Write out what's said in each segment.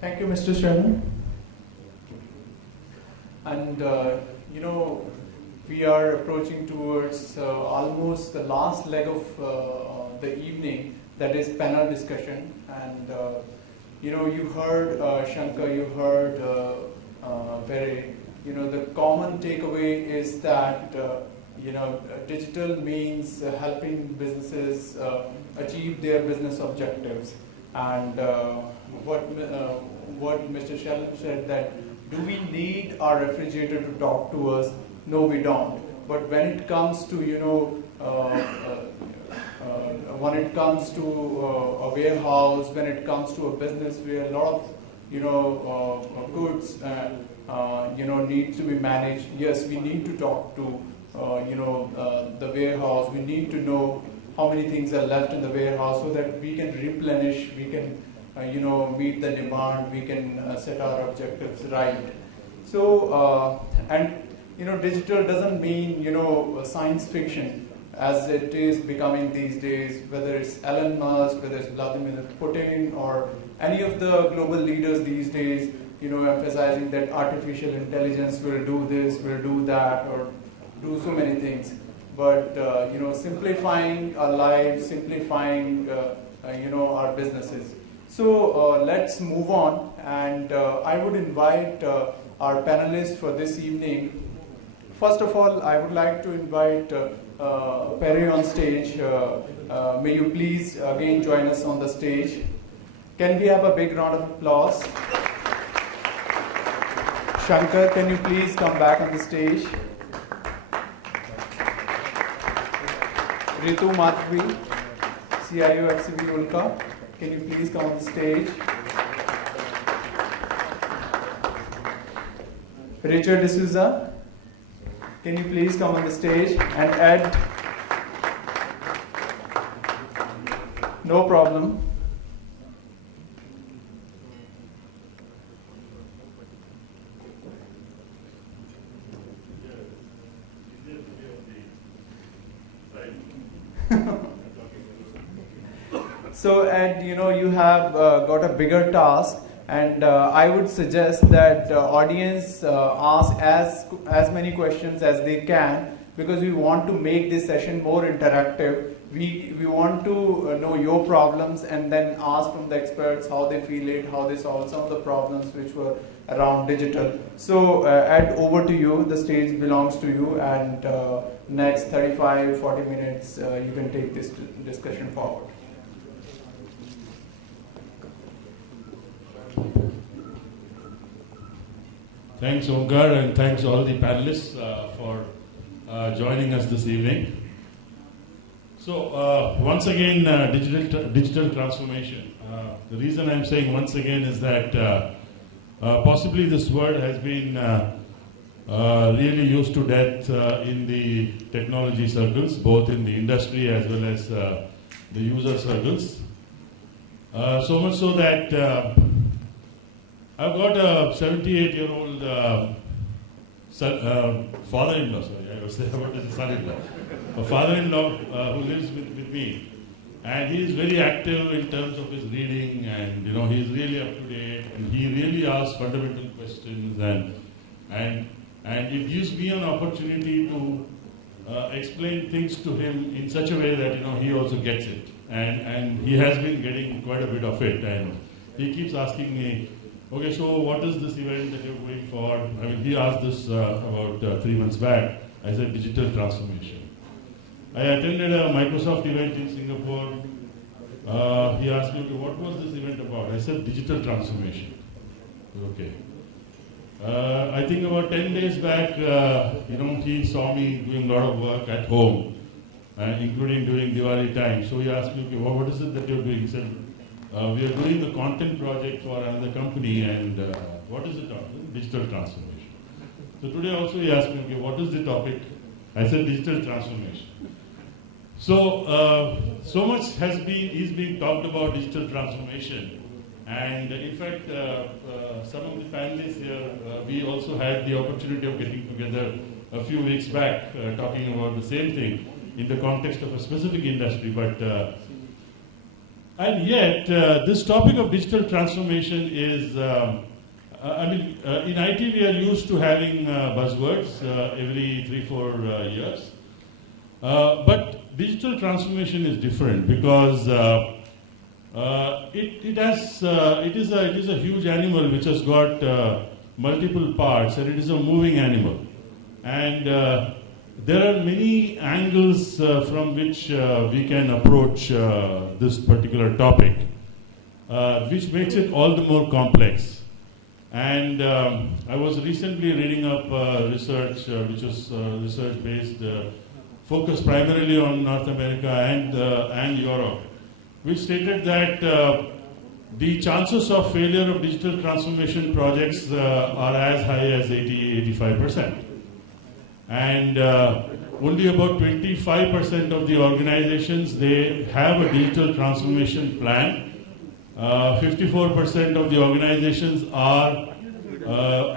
Thank you, Mr. Sherman. And we are approaching towards almost the last leg of the evening, that is panel discussion. And you heard Shankar, you heard Perry. The common takeaway is that digital means helping businesses achieve their business objectives. And what Mr. Sheldon said, that do we need our refrigerator to talk to us? No, we don't. But when it comes to a warehouse, when it comes to a business where a lot of goods need to be managed, yes, we need to talk to the warehouse. We need to know how many things are left in the warehouse so that we can replenish, we can meet the demand, we can set our objectives right. So, digital doesn't mean, science fiction as it is becoming these days, whether it's Elon Musk, whether it's Vladimir Putin, or any of the global leaders these days, emphasizing that artificial intelligence will do this, will do that, or do so many things. But, simplifying our lives, simplifying, our businesses. So let's move on, and I would invite our panelists for this evening. First of all, I would like to invite Perry on stage. May you please again join us on the stage. Can we have a big round of applause? Shankar, can you please come back on the stage? Ritu Madhvi, CIO at Ulka. Can you please come on the stage? Richard D'Souza, can you please come on the stage? And Ed, no problem. So, Ed, you have got a bigger task, and I would suggest that the audience ask as many questions as they can, because we want to make this session more interactive. We want to know your problems and then ask from the experts how they feel it, how they solve some of the problems which were around digital. So, Ed, over to you. The stage belongs to you, and next 35-40 minutes you can take this discussion forward. Thanks, Omkar, and thanks all the panelists for joining us this evening. So, once again, digital transformation. The reason I'm saying once again is that possibly this word has been really used to death in the technology circles, both in the industry as well as the user circles. So much so that I've got a 78-year-old father-in-law, sorry, I was saying about his son-in-law. A father-in-law who lives with me. And he is very active in terms of his reading, and he's really up to date, and he really asks fundamental questions, and it gives me an opportunity to explain things to him in such a way that he also gets it. And he has been getting quite a bit of it, and he keeps asking me, okay, so what is this event that you're going for? I mean, he asked this about 3 months back. I said digital transformation. I attended a Microsoft event in Singapore. He asked me, okay, what was this event about? I said digital transformation. Okay. I think about 10 days back, he saw me doing a lot of work at home, including during Diwali time. So he asked me, okay, well, what is it that you're doing? He said, we are doing a content project for another company, and what is the topic? Digital transformation. So today also he asked me, okay, what is the topic? I said digital transformation. So, so much is being talked about digital transformation. And in fact, some of the panelists here, we also had the opportunity of getting together a few weeks back, talking about the same thing in the context of a specific industry. But And yet, this topic of digital transformation is, in IT we are used to having buzzwords every 3-4 years. But digital transformation is different because it is a huge animal which has got multiple parts, and it is a moving animal. And there are many angles from which we can approach this particular topic, which makes it all the more complex. And I was recently reading up research, which was research-based, focused primarily on North America and Europe, which stated that the chances of failure of digital transformation projects are as high as 80-85%. And only about 25% of the organizations, they have a digital transformation plan. 54% of the organizations are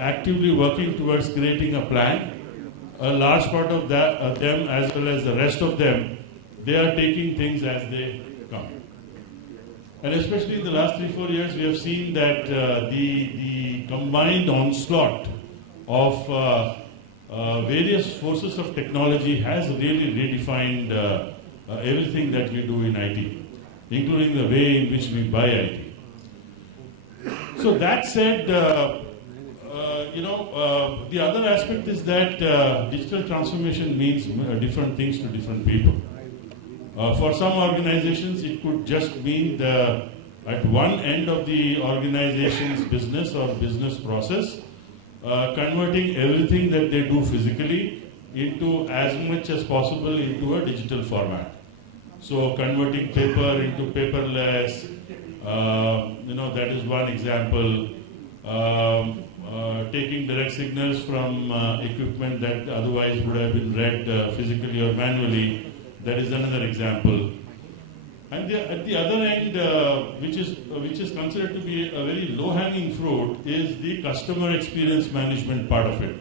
actively working towards creating a plan. A large part of them, as well as the rest of them, they are taking things as they come. And especially in the last 3-4 years, we have seen that the combined onslaught of various forces of technology has really redefined everything that we do in IT, including the way in which we buy IT. So that said, the other aspect is that digital transformation means different things to different people. For some organizations, it could just mean at one end of the organization's business or business process, converting everything that they do physically into as much as possible into a digital format. So converting paper into paperless, that is one example. Taking direct signals from equipment that otherwise would have been read physically or manually, that is another example. And at the other end, which is considered to be a very low-hanging fruit, is the customer experience management part of it,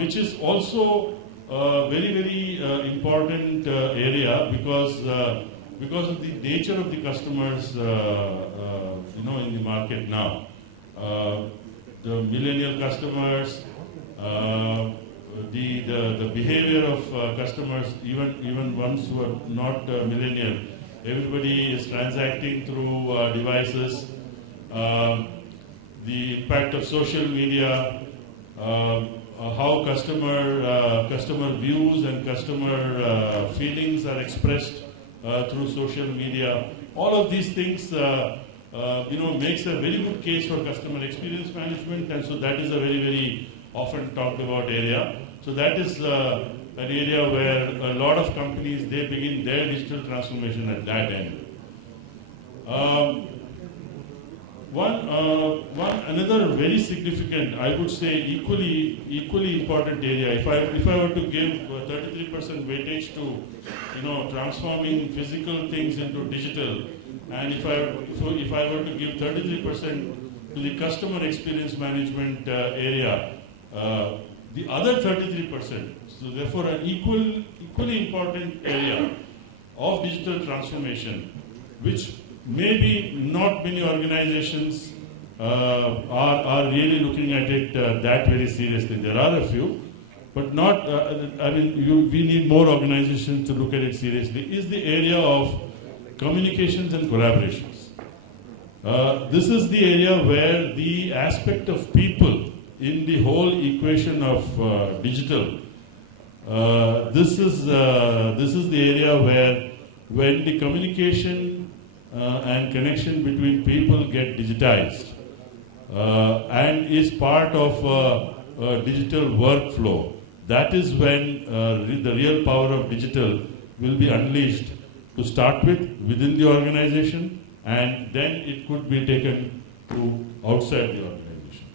which is also a very, very important area because of the nature of the customers, in the market now. The millennial customers, the behavior of customers, even ones who are not millennial, everybody is transacting through devices. The impact of social media, how customer views and customer feelings are expressed through social media. All of these things makes a very good case for customer experience management, and so that is a very, very often talked about area. So that is an area where a lot of companies, they begin their digital transformation at that end. Another very significant, I would say equally important area, if I were to give 33% weightage to transforming physical things into digital, and if I were to give 33% to the customer experience management area, the other 33%, so therefore an equally important area of digital transformation, which maybe not many organizations are really looking at it that very seriously. There are a few, but not, we need more organizations to look at it seriously, is the area of communications and collaborations. This is the area where the aspect of people in the whole equation of digital, this is the area where when the communication and connection between people get digitized and is part of a digital workflow, that is when the real power of digital will be unleashed, to start with within the organization, and then it could be taken to outside the organization.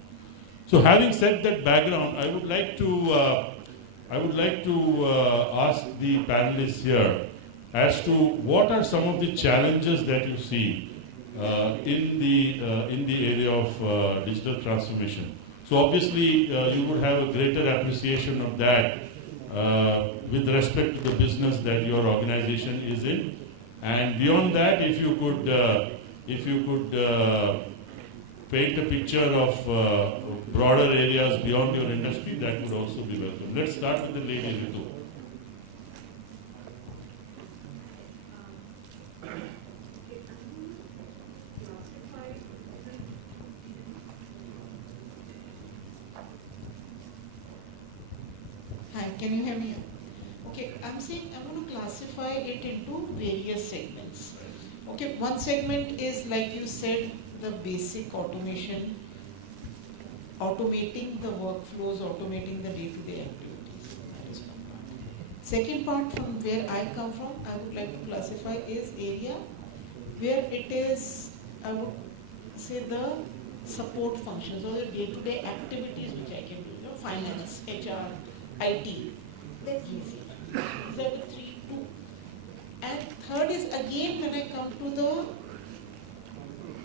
So having said that background, I would like to ask the panelists here as to what are some of the challenges that you see in the area of digital transformation. So obviously you would have a greater appreciation of that with respect to the business that your organization is in, And beyond that, if you could paint a picture of broader areas beyond your industry, that would also be welcome. Let's start with the lady, Ritu. Hi, can you hear me? Okay, I'm saying I'm going to classify it into various segments. Okay, one segment is, like you said, the basic automation, automating the workflows, automating the day-to-day activities. That is one part. Second part, from where I come from, I would like to classify is area where it is, I would say, the support functions or the day-to-day activities which I can do, finance, HR, IT. That's easy. These are the three, two. And third is, again, when I come to the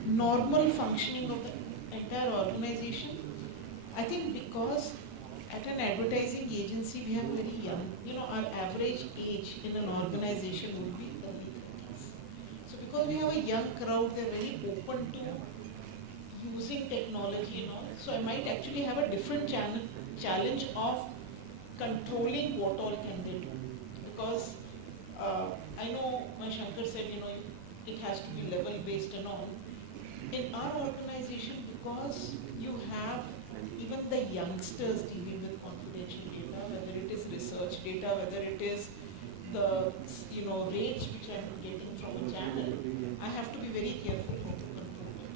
normal functioning of the entire organization, I think because at an advertising agency we have very young, our average age in an organization would be early 30s. So because we have a young crowd, they're very open to using technology and all. So I might actually have a different challenge of controlling what all can they do. Because I know Shankar said, it has to be level-based and all. In our organization, because you have even the youngsters dealing with confidential data, whether it is research data, whether it is the rates which I'm getting from a channel, I have to be very careful how to control it.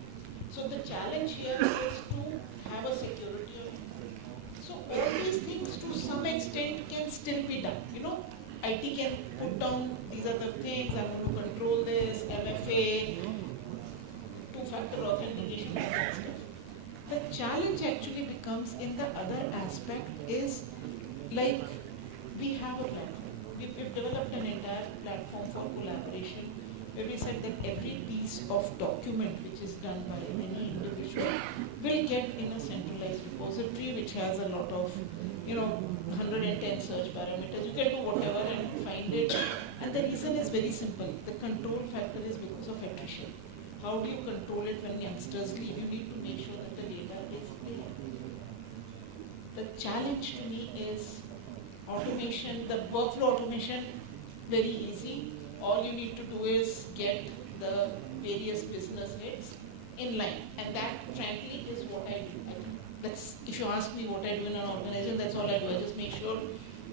So the challenge here is to have a security of it. So all these things to some extent can still be done. IT can put down, these are the things, I'm going to control this, MFA, two-factor authentication, that kind of stuff. The challenge actually becomes in the other aspect is, like, we have a platform. We've developed an entire platform for collaboration where we said that every piece of document which is done by any individual will get in a centralized repository which has a lot of 110 search parameters. You can do whatever and find it. And the reason is very simple. The control factor is because of attrition. How do you control it when youngsters leave? You need to make sure that the data is clear. The challenge to me is automation, the workflow automation, very easy. All you need to do is get the various business heads in line. And that, frankly, is what I do. That's, if you ask me what I do in an organization, that's all I do. I just make sure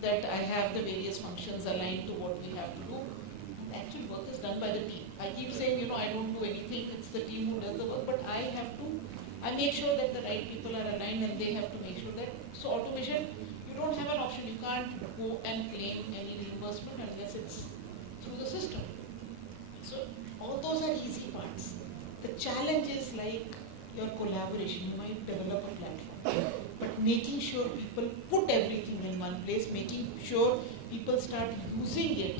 that I have the various functions aligned to what we have to do. The actual work is done by the team. I keep saying, I don't do anything, it's the team who does the work, but I make sure that the right people are aligned and they have to make sure that, so automation, you don't have an option, you can't go and claim any reimbursement unless it's through the system. So all those are easy parts. The challenge is like your collaboration. You might develop a platform, but making sure people put everything in one place, making sure people start using it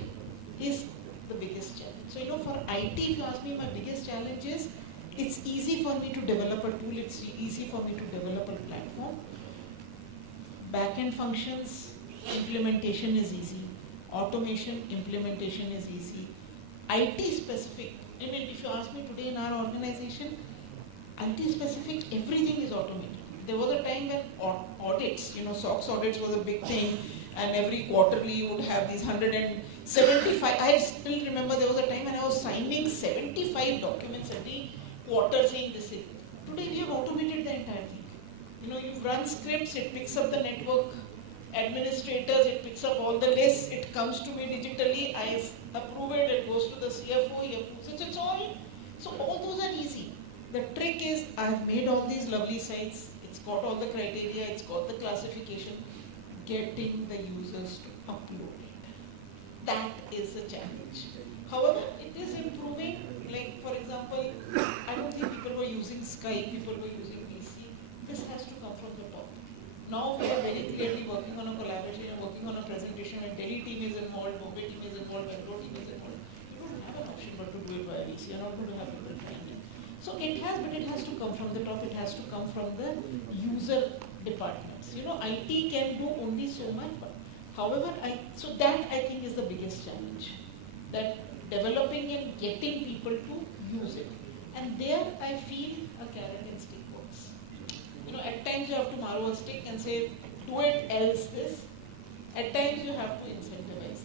is the biggest challenge. So for IT, if you ask me, my biggest challenge is, it's easy for me to develop a tool, it's easy for me to develop a platform. Back-end functions, implementation is easy. Automation, implementation is easy. IT specific, if you ask me today in our organization, IT specific, everything is automated. There was a time when audits, SOX audits was a big thing, and every quarterly you would have these 175. I still remember there was a time when I was signing 75 documents every quarter saying this thing. Today we have automated the entire thing. You run scripts, it picks up the network administrators, it picks up all the lists, it comes to me digitally, I approve it, it goes to the CFO, he approves it, it's all, so all those are easy. The trick is, I've made all these lovely sites, it's got all the criteria, it's got the classification, getting the users to upload it. That is the challenge. However, it is improving, like for example, I don't think people were using Skype, people were using PC. This has to come from the top. Now we are very clearly working on a collaboration and working on a presentation, and Delhi team is involved, Mumbai team is involved, Bangalore team is involved. You don't have an option but to do it via VC. You're not going to have people trying it. So it has to come from the top, it has to come from the user departments. IT can do only so much, but however, so that I think is the biggest challenge. That developing and getting people to use it. And there I feel a carrot and stick works. At times you have to borrow a stick and say, do it else this. At times you have to incentivize.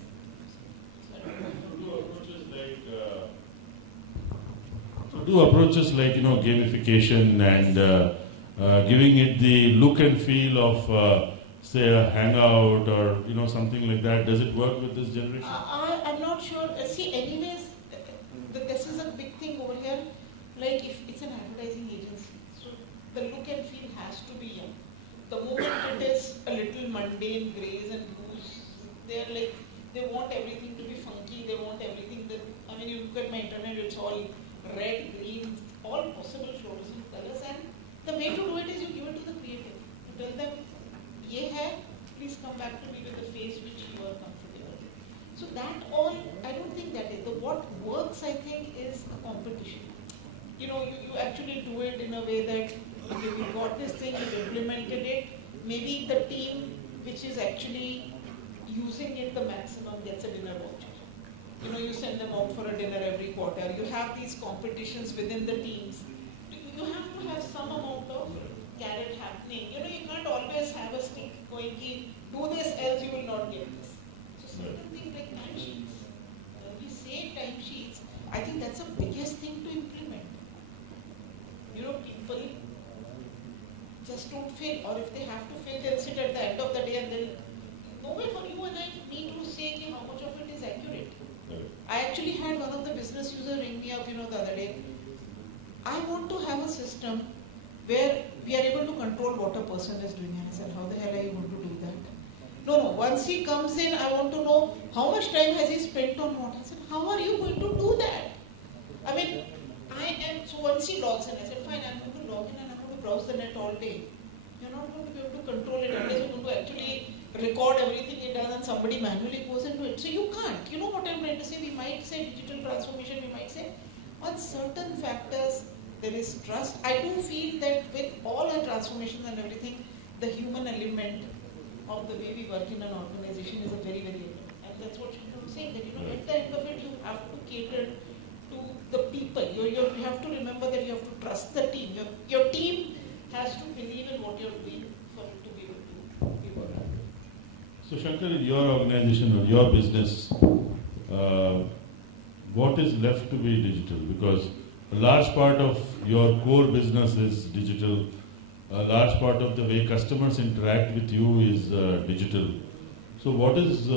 Do approaches like gamification and giving it the look and feel of say a hangout or something like that. Does it work with this generation? I'm not sure. See, anyways, this is a big thing over here. Like if it's an advertising agency, so the look and feel has to be young. The moment it is a little mundane, grays and blues, they're like, they want everything to be funky. They want everything that, you look at my internet, it's all red, green, all possible fluorescent colors. And the way to do it is you give it to the creative. You tell them, ye hai, please come back to me with the face which you are comfortable with. So that all, I don't think that is. What works, I think, is a competition. You actually do it in a way that, okay, we got this thing, we implemented it. Maybe the team which is actually using it the maximum gets a dinner voucher. You send them out for a dinner every quarter. You have these competitions within the teams. You have to have some amount of carrot happening. You can't always have a stick going, do this else you will not get this. So certain things like timesheets. We say timesheets. I think that's the biggest thing to implement. People just don't fill, or if they have to fill, they'll sit at the end of the day and they'll, no way for you and I need to say how much of it is accurate. I actually had one of the business users ring me up, the other day. I want to have a system where we are able to control what a person is doing. And I said, how the hell are you going to do that? No, once he comes in, I want to know how much time has he spent on what. I said, how are you going to do that? So once he logs in, I said, fine, I'm going to log in and I'm going to browse the net all day. You're not going to be able to control it unless you're going to actually record everything he does and somebody manually goes and do it. So you can't. You know what I'm trying to say? We might say digital transformation, we might say on certain factors there is trust. I do feel that with all our transformations and everything, the human element of the way we work in an organization is a very, very important. And that's what I'm saying, that at the end of it you have to cater to the people. You have to remember that you have to trust the team. Your team has to believe in what you're doing for it to be able to be worked. So Shankar, in your organization or your business, what is left to be digital? Because a large part of your core business is digital. A large part of the way customers interact with you is digital. So what is,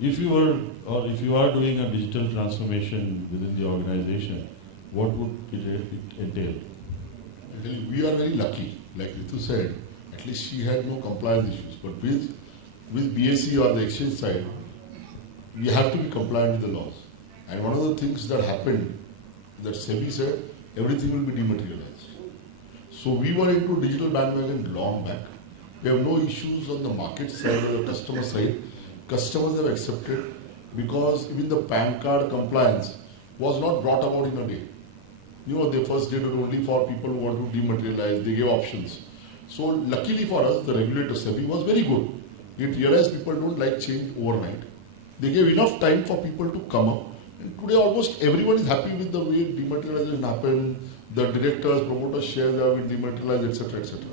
if you are doing a digital transformation within the organization, what would it entail? We are very lucky, like Ritu said, at least she had no compliance issues. But with BSE or the exchange side, we have to be compliant with the laws. And one of the things that happened, that SEBI said, everything will be dematerialized. So we were into digital bandwagon long back. We have no issues on the market side or the customer side. Customers have accepted because even the PAN card compliance was not brought about in a day. They first did it only for people who want to dematerialize. They gave options. So luckily for us, the regulator SEBI was very good. It realized people don't like change overnight. They gave enough time for people to come up. And today almost everyone is happy with the way dematerialization happened. The directors, promoters shares have been dematerialized, etc., etc.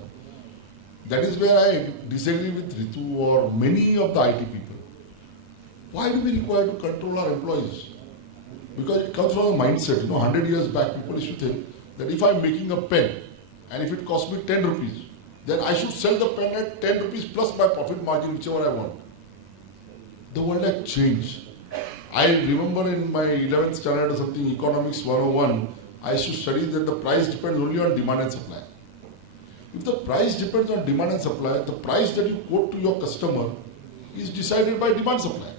That is where I disagree with Ritu or many of the IT people. Why do we require to control our employees? Because it comes from a mindset. 100 years back, people used to think that if I'm making a pen and if it costs me 10 rupees, then I should sell the pen at 10 rupees plus my profit margin, whichever I want. The world has changed. I remember in my 11th standard or something, Economics 101, I used to study that the price depends only on demand and supply. If the price depends on demand and supply, the price that you quote to your customer is decided by demand supply.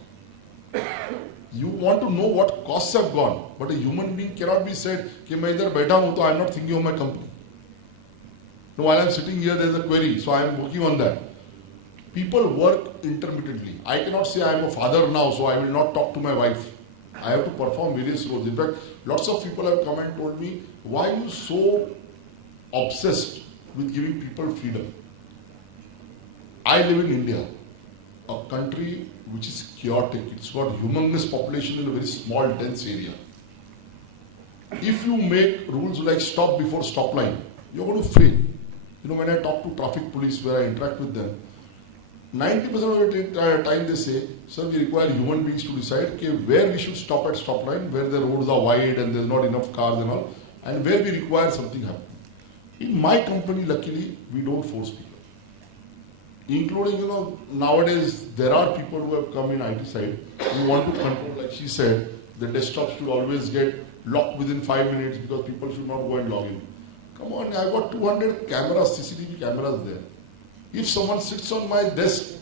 You want to know what costs have gone, but a human being cannot be said, "Ki main idhar baitha hu, to I am not thinking of my company." No, while I am sitting here, there is a query, so I am working on that. People work intermittently. I cannot say I am a father now, so I will not talk to my wife. I have to perform various roles. In fact, lots of people have come and told me, why are you so obsessed with giving people freedom? I live in India. a country which is chaotic. It's got humongous population in a very small, dense area. If you make rules like stop before stop line, you're going to fail. You know, when I talk to traffic police, where I interact with them, 90% of the time they say, sir, we require human beings to decide okay, where we should stop at stop line, where the roads are wide and there's not enough cars and all, and where we require something happen. In my company, luckily, we don't force people. Including, you know, nowadays there are people who have come in IT side who want to control, like she said, the desktops should always get locked within 5 minutes because people should not go and log in. Come on, I've got 200 cameras, CCTV cameras there. If someone sits on my desk,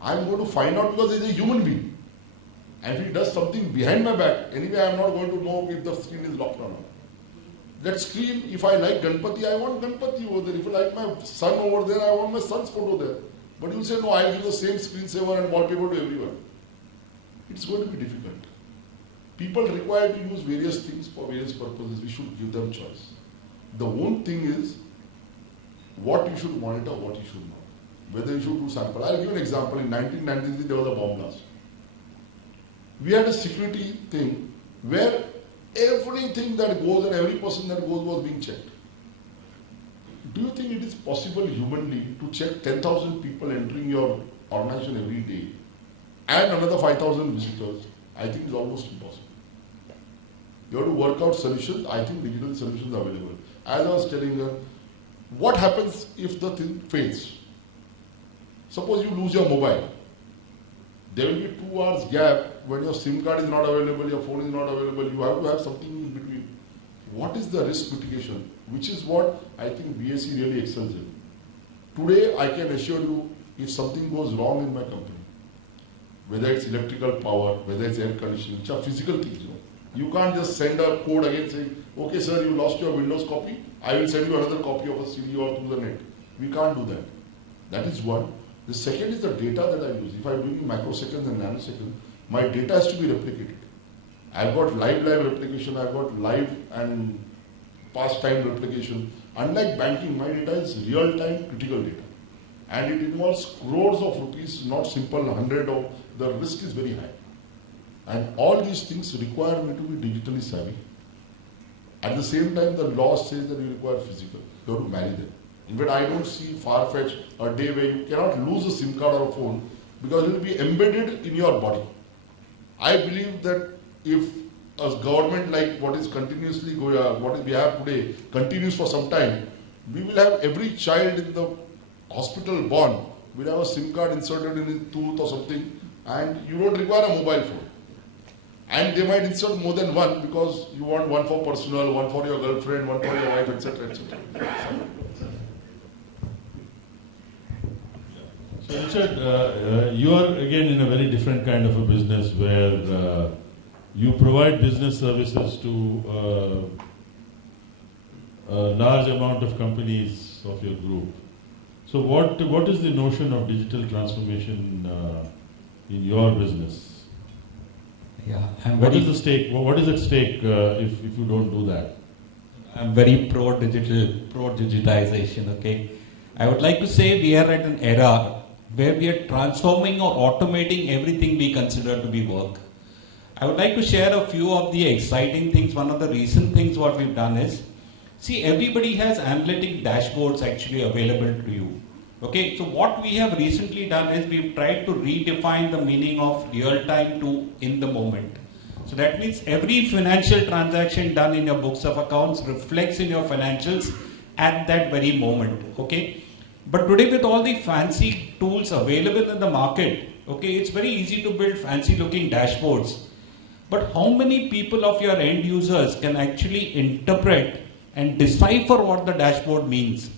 I'm going to find out because he's a human being. And if he does something behind my back, anyway I'm not going to know if the screen is locked or not. That screen, if I like Ganpati, I want Ganpati over there. If I like my son over there, I want my son's photo there. But you say, no, I'll give the same screensaver and wallpaper to everyone. It's going to be difficult. People require to use various things for various purposes. We should give them choice. The one thing is what you should monitor, what you should not. Whether you should do sample. I'll give an example. In 1993, there was a bomb blast. We had a security thing where everything that goes and every person that goes was being checked. Do you think it is possible humanly to check 10,000 people entering your organization every day and another 5,000 visitors? I think it's almost impossible. You have to work out solutions. I think digital solutions are available. As I was telling her, what happens if the thing fails? Suppose you lose your mobile. There will be 2 hours gap when your SIM card is not available, your phone is not available. You have to have something in between. What is the risk mitigation? Which is what I think BSc really excels in. Today, I can assure you, if something goes wrong in my company, whether it's electrical power, whether it's air conditioning, which are physical things, you know. You can't just send a code again saying, okay sir, you lost your Windows copy, I will send you another copy of a CD or through the net. We can't do that. That is one. The second is the data that I use. If I'm doing microseconds and nanoseconds, my data has to be replicated. I've got live replication, I've got live and past time replication. Unlike banking, my data is real-time critical data. And it involves crores of rupees, not simple 100 of, the risk is very high. And all these things require me to be digitally savvy. At the same time, the law says that you require physical. You have to marry them. In fact, I don't see far-fetched a day where you cannot lose a SIM card or a phone because it will be embedded in your body. I believe that if a government like what is continuously going, what we have today continues for some time, we will have every child in the hospital born will have a SIM card inserted in his tooth or something, and you don't require a mobile phone. And they might insert more than one because you want one for personal, one for your girlfriend, one for your wife, etc., etc. So Richard, you are again in a very different kind of a business where you provide business services to a large amount of companies of your group. So what is the notion of digital transformation in your business? Yeah, What is the stake? What is at stake if you don't do that? I'm very pro-digitization, okay. I would like to say we are at an era where we are transforming or automating everything we consider to be work. I would like to share a few of the exciting things. One of the recent things what we've done is, see, everybody has analytic dashboards actually available to you. Okay, so what we have recently done is we've tried to redefine the meaning of real time to in the moment. So that means every financial transaction done in your books of accounts reflects in your financials at that very moment. Okay, but today with all the fancy tools available in the market, okay, it's very easy to build fancy looking dashboards. But how many people of your end users can actually interpret and decipher what the dashboard means?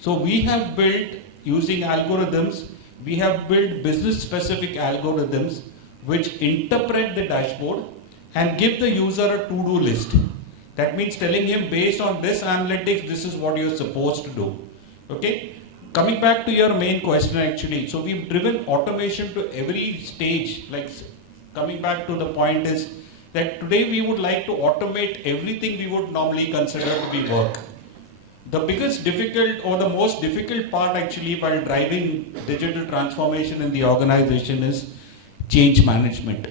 So we have built, using algorithms, we have built business specific algorithms which interpret the dashboard and give the user a to-do list. That means telling him based on this analytics, this is what you're supposed to do. Okay? Coming back to your main question actually, so we've driven automation to every stage. Like coming back to the point is that today we would like to automate everything we would normally consider to be work. The biggest difficult or the most difficult part actually while driving digital transformation in the organization is change management.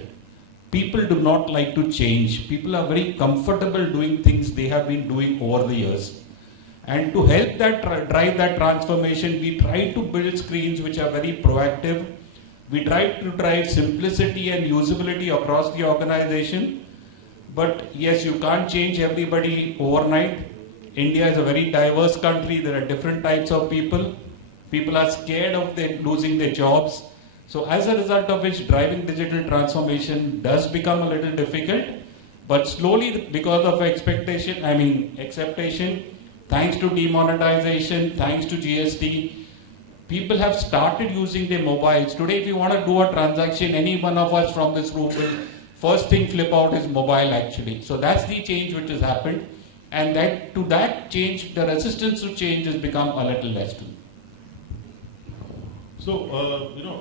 People do not like to change. People are very comfortable doing things they have been doing over the years. And to help that drive that transformation, we try to build screens which are very proactive. We try to drive simplicity and usability across the organization. But yes, you can't change everybody overnight. India is a very diverse country. There are different types of people. People are scared of losing their jobs. So as a result of which, driving digital transformation does become a little difficult. But slowly, because of acceptation, thanks to demonetization, thanks to GST, people have started using their mobiles. Today, if you want to do a transaction, any one of us from this room will first thing flip out is mobile actually. So that's the change which has happened. And that change, the resistance to change has become a little less too. So,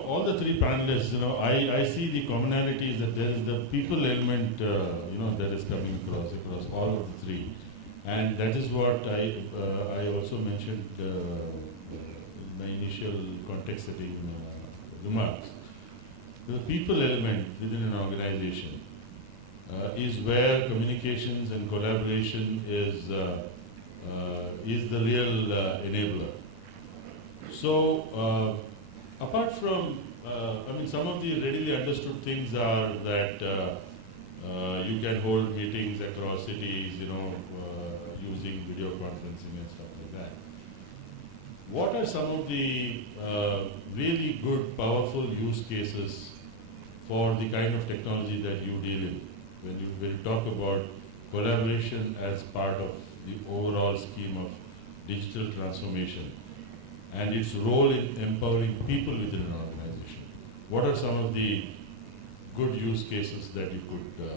all the three panelists, I see the commonalities that there is the people element, that is coming across all of the three. And that is what I also mentioned in my initial context setting remarks. The people element within an organization is where communications and collaboration is the real enabler. So, apart from, some of the readily understood things are that you can hold meetings across cities, using video conferencing and stuff like that. What are some of the really good, powerful use cases for the kind of technology that you deal in? When you will talk about collaboration as part of the overall scheme of digital transformation and its role in empowering people within an organization. What are some of the good use cases that you could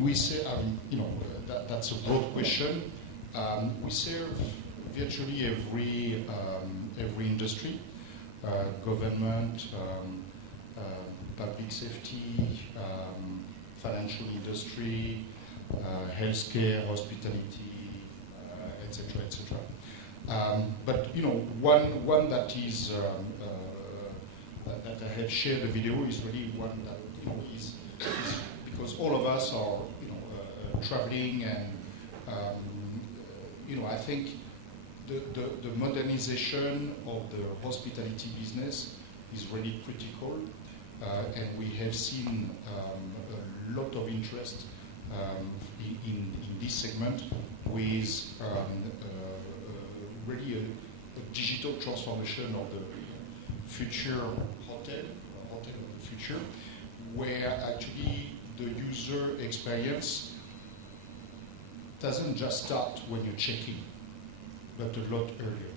we say, that's a broad question. We serve virtually every industry, government, public safety, financial industry, healthcare, hospitality, etc., etc. But one that is that I have shared the video is really one that is because all of us are traveling and I think the modernization of the hospitality business is really critical, and we have seen a lot of interest in this segment with really a digital transformation of the future hotel of the future, where actually the user experience doesn't just start when you check in, but a lot earlier.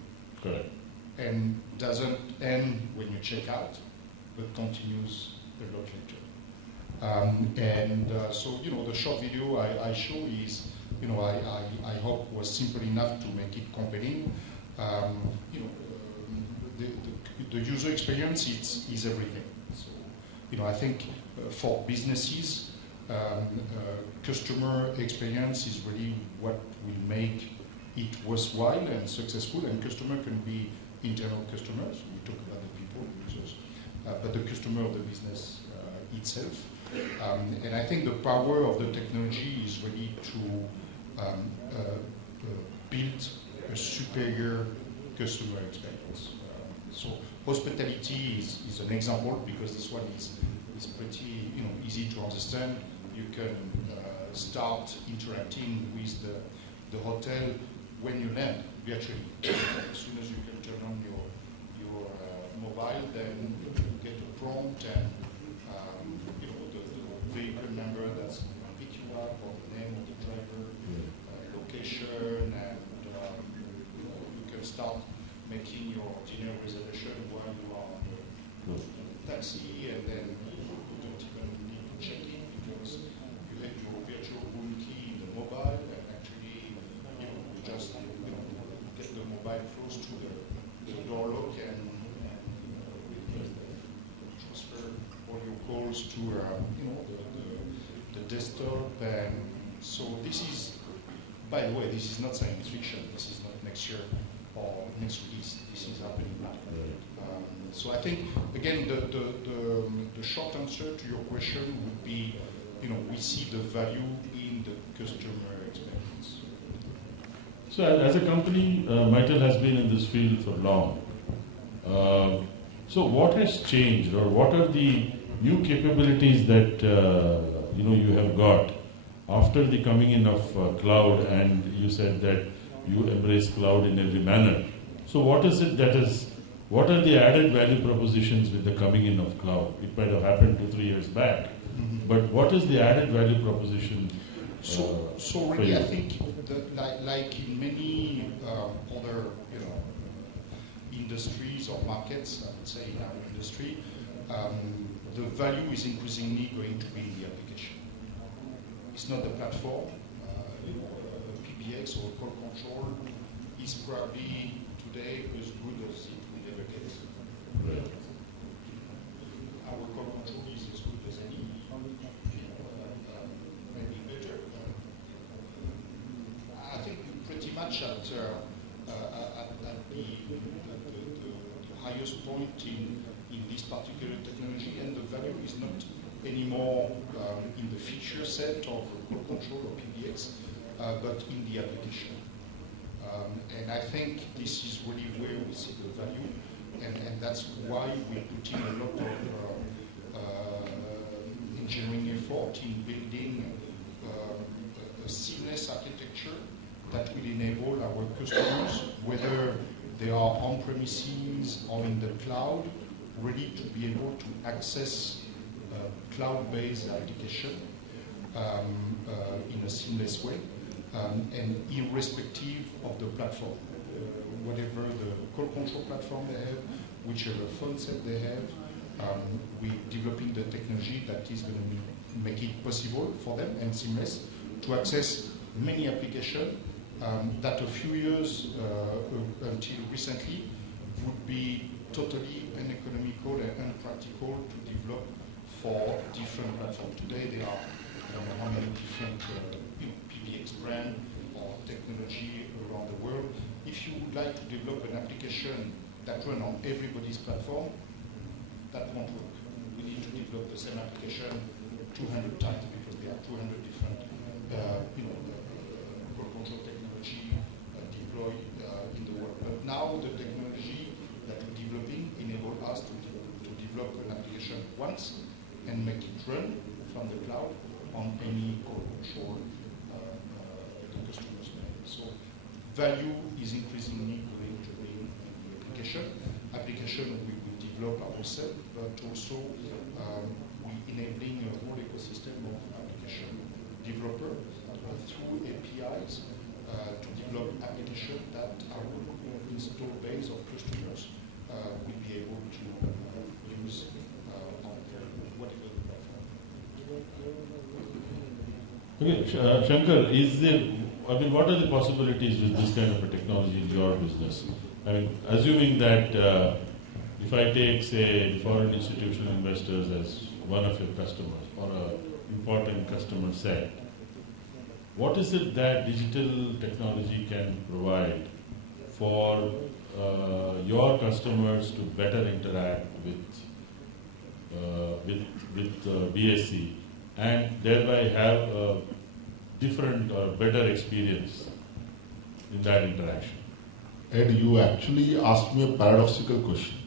correct? And doesn't end when you check out, but continues a lot later. So the short video I show is, I hope was simple enough to make it compelling. The user experience is everything. So I think for businesses, customer experience is really what will make it worthwhile and successful. And customer can be internal customers. We talk about the people, users, but the customer of the business itself. And I think the power of the technology is really to build a superior customer experience. So hospitality is an example because this one is pretty easy to understand. You can start interacting with the hotel when you land virtually. As soon as you can turn on your mobile, then you get a prompt and the vehicle number that's going to pick you up, or the name of the driver, location, and you can start making your dinner reservation while you are on the taxi, and then you don't even need to check in because you have your virtual room key in the mobile, and actually you just get the mobile close to the door lock and transfer all your calls to the desktop, so this is, by the way, this is not science fiction. This is not next year or next release. This is happening now. So I think, again, the short answer to your question would be, we see the value in the customer experience. So as a company, Mitel has been in this field for long. So what has changed, or what are the new capabilities that you have got after the coming in of cloud? And you said that you embrace cloud in every manner. So what is it what are the added value propositions with the coming in of cloud? It might have happened 2-3 years back, but what is the added value proposition? So really, I think that like in many other industries or markets, I would say in our industry, the value is increasingly going to be in the application. It's not the platform. PBX or call control is probably today as good as it will ever get. Right. Our call control is as good as any, maybe better. I think pretty much at the highest point in this particular technology, and the value is not anymore in the feature set of call control or PBX, but in the application. And I think this is really where we see the value, and that's why we put in a lot of engineering effort in building a seamless architecture that will enable our customers, whether they are on premises or in the cloud, really to be able to access cloud-based application in a seamless way, and irrespective of the platform. Whatever the call control platform they have, whichever phone set they have, we're developing the technology that is going to make it possible for them and seamless to access many applications that a few years until recently would be totally uneconomical and unpractical to develop for different platforms. Today there are how many different PBX brand or technology around the world. If you would like to develop an application that runs on everybody's platform, that won't work. We need to develop the same application 200 times because there are 200 different call control technology deployed in the world. But now the technology that we're developing enables us to develop an application once and make it run from the cloud on any call control the customers make. So value is increasingly going to be in the application. Application we will develop ourselves, but also we're enabling a whole ecosystem of application developers through APIs to develop applications that our install base of customers will be able to use on whatever the platform. Okay, Shankar, what are the possibilities with this kind of a technology in your business? I mean, assuming that if I take, say, foreign institutional investors as one of your customers or an important customer set, what is it that digital technology can provide for your customers to better interact with BSC and thereby have a different or better experience in that interaction? Ed, you actually asked me a paradoxical question.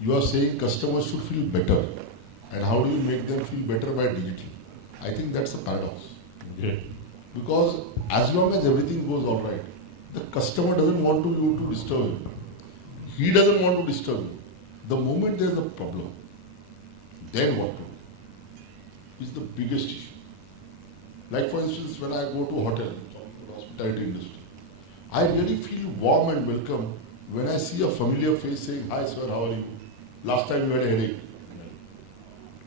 You are saying customers should feel better, and how do you make them feel better by digital? I think that's a paradox. Okay. Because as long as everything goes all right, the customer doesn't want you to disturb him. He doesn't want to disturb you. The moment there's a problem, then what to do is the biggest issue. Like for instance, when I go to a hotel, hospitality industry, I really feel warm and welcome when I see a familiar face saying, "Hi sir, how are you? Last time you had a headache."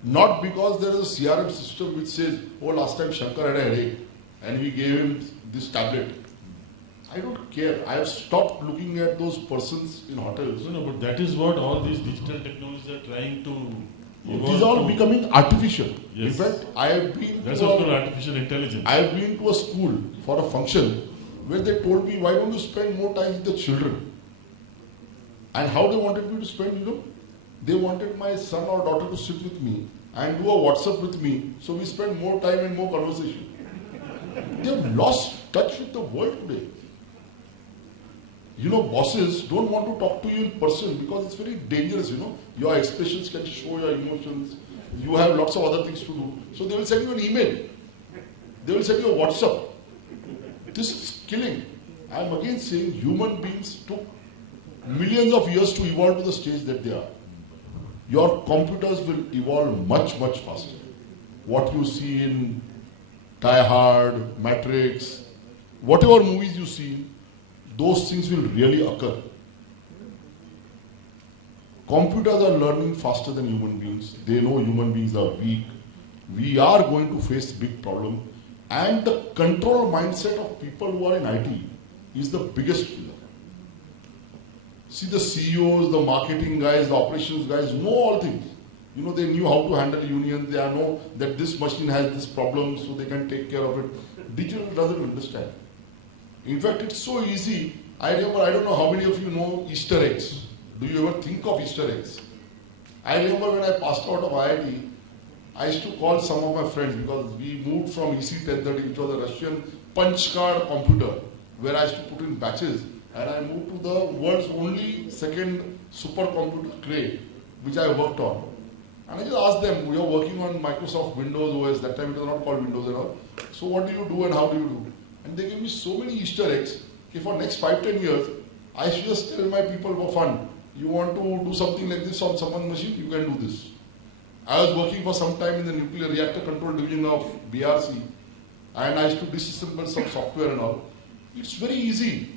Not because there is a CRM system which says, "Oh, last time Shankar had a headache and we gave him this tablet." I don't care. I have stopped looking at those persons in hotels. No, but that is what all these digital technologies are trying to It is all becoming artificial. Yes. In fact, I have been That's what's called artificial intelligence. I have been to a school for a function where they told me, why don't you spend more time with the children? And how they wanted me to spend, they wanted my son or daughter to sit with me and do a WhatsApp with me, so we spend more time and more conversation. They've lost touch with the world today. Bosses don't want to talk to you in person because it's very dangerous, Your expressions can show your emotions. You have lots of other things to do. So they will send you an email. They will send you a WhatsApp. This is killing. I am again saying human beings took millions of years to evolve to the stage that they are. Your computers will evolve much, much faster. What you see in Die Hard, Matrix, whatever movies you see, those things will really occur. Computers are learning faster than human beings. They know human beings are weak. We are going to face big problem. And the control mindset of people who are in IT is the biggest killer. See, the CEOs, the marketing guys, the operations guys know all things. They knew how to handle unions. They know that this machine has this problem, so they can take care of it. Digital doesn't understand. In fact, it's so easy. I remember, I don't know how many of you know Easter eggs. Do you ever think of Easter eggs? I remember when I passed out of IIT, I used to call some of my friends because we moved from EC1030, which was a Russian punch card computer, where I used to put in batches, and I moved to the world's only second supercomputer Cray, which I worked on. And I just asked them, we are working on Microsoft Windows OS, that time it was not called Windows at all. So what do you do and how do you do? And they gave me so many Easter eggs, okay, for next 5-10 years, I should just tell my people for fun, you want to do something like this on someone's machine, you can do this. I was working for some time in the nuclear reactor control division of BRC, and I used to disassemble some software and all. It's very easy.